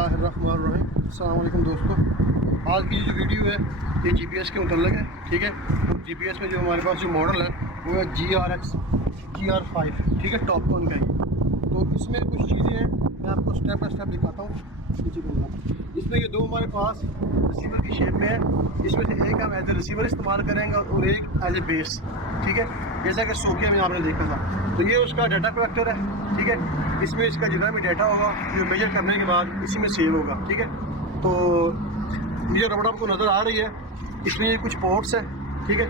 बिस्मिल्लाहिर्रहमानिर्रहीम। अस्सलाम वालेकुम दोस्तों, आज की जो वीडियो है ये जीपीएस के मुतल्लिक़ है। ठीक है, तो जीपीएस में जो हमारे पास जो मॉडल है वो है GR5। ठीक है, टॉपकॉन का ही। तो इसमें कुछ चीज़ें हैं, मैं आपको स्टेप बाय स्टेप दिखाता हूँ। इसमें ये दो हमारे पास रिसीवर की शेप में है। इसमें से एक हम एज ए रिसीवर इस्तेमाल करेंगे और एक एज ए बेस। ठीक है, जैसा कि सोकिया में आपने देखा था। तो ये उसका डाटा कलेक्टर है। ठीक है, इसमें इसका जितना भी डाटा होगा जो मेजर करने के बाद इसी में सेव होगा। ठीक है, तो ये रबड़ आपको नज़र आ रही है, इसमें ये कुछ पोर्ट्स है। ठीक है,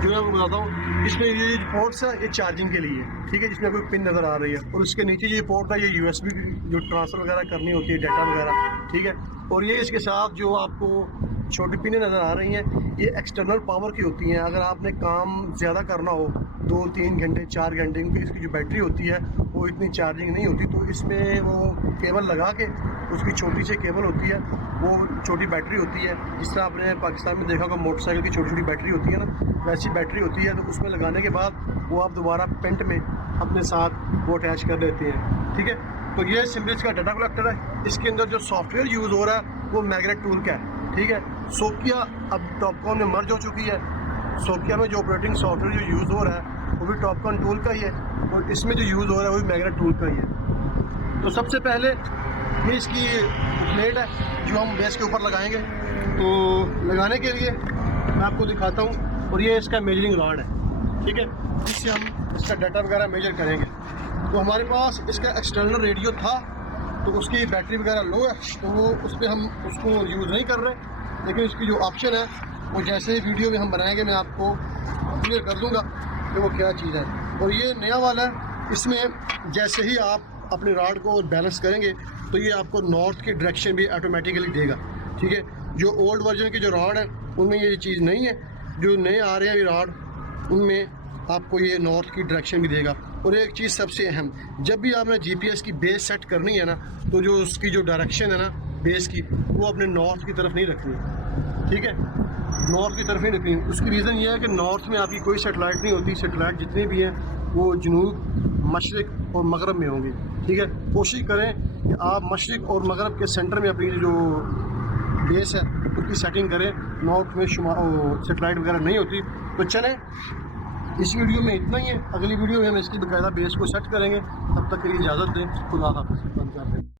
जो मैं आपको बताता हूँ, इसमें ये पोर्ट्स है, ये चार्जिंग के लिए है। ठीक है, जिसमें कोई पिन नज़र आ रही है, और उसके नीचे ये पोर्ट है, ये USB जो ट्रांसफ़र वगैरह करनी होती है, डाटा वगैरह। ठीक है, और ये इसके साथ जो आपको छोटी पिनें नज़र आ रही हैं, ये एक्सटर्नल पावर की होती हैं। अगर आपने काम ज़्यादा करना हो 2-3 घंटे 4 घंटे, क्योंकि इसकी जो बैटरी होती है वो इतनी चार्जिंग नहीं होती, तो इसमें वो केबल लगा के, उसकी छोटी सी केबल होती है, वो छोटी बैटरी होती है। जिस तरह आपने पाकिस्तान में देखा होगा मोटरसाइकिल की छोटी छोटी बैटरी होती है ना, वैसी बैटरी होती है। तो उसमें लगाने के बाद वो आप दोबारा पेंट में अपने साथ वो अटैच कर लेते हैं। ठीक है, तो ये सिंपल इसका डाटा कलेक्टर है। इसके अंदर जो सॉफ्टवेयर यूज़ हो रहा है वो मैग्नेट टूल का है। ठीक है, सोकिया अब टॉपकॉन में मर्ज हो चुकी है। सोकिया में जो ऑपरेटिंग सॉफ्टवेयर जो यूज़ हो रहा है वो भी टॉपकॉन टूल का ही है, और इसमें जो यूज़ हो रहा है वो भी मैग्नेट टूल का ही है। तो सबसे पहले ये इसकी प्लेट है जो हम बेस के ऊपर लगाएंगे। तो लगाने के लिए मैं आपको दिखाता हूँ, और ये इसका मेजरिंग रॉड है। ठीक है, इससे हम इसका डाटा वगैरह मेजर करेंगे। तो हमारे पास इसका एक्सटर्नल रेडियो था, तो उसकी बैटरी वगैरह लो है, तो वो उस पर हम उसको यूज़ नहीं कर रहे। लेकिन इसकी जो ऑप्शन है वो जैसे ही वीडियो में हम बनाएंगे मैं आपको क्लियर कर दूंगा कि वो क्या चीज़ है। और ये नया वाला है, इसमें जैसे ही आप अपने रॉड को बैलेंस करेंगे तो ये आपको नॉर्थ की डायरेक्शन भी ऑटोमेटिकली देगा। ठीक है, जो ओल्ड वर्जन के जो रॉड हैं उनमें ये चीज़ नहीं है। जो नए आ रहे हैं ये रॉड, उनमें आपको ये नॉर्थ की डायरेक्शन भी देगा। और एक चीज़ सबसे अहम, जब भी आपने जीपीएस की बेस सेट करनी है ना, तो जो उसकी जो डायरेक्शन है ना बेस की, वो अपने नॉर्थ की तरफ नहीं रखनी। ठीक है, नॉर्थ की तरफ नहीं रखनी। उसकी रीज़न ये है कि नॉर्थ में आपकी कोई सेटेलाइट नहीं होती। सेटेलाइट जितनी भी हैं वो जनूब, मशरिक और मगरब में होंगी। ठीक है, कोशिश करें कि आप मशरिक और मगरब के सेंटर में अपनी जो बेस है उसकी सेटिंग करें। नॉर्थ में सेटेलाइट वगैरह नहीं होती। तो चलें, इस वीडियो में इतना ही है। अगली वीडियो में हम इसकी बाकायदा बेस को सेट करेंगे। तब तक के लिए इजाज़त दें। खुदा हाफ़िज़।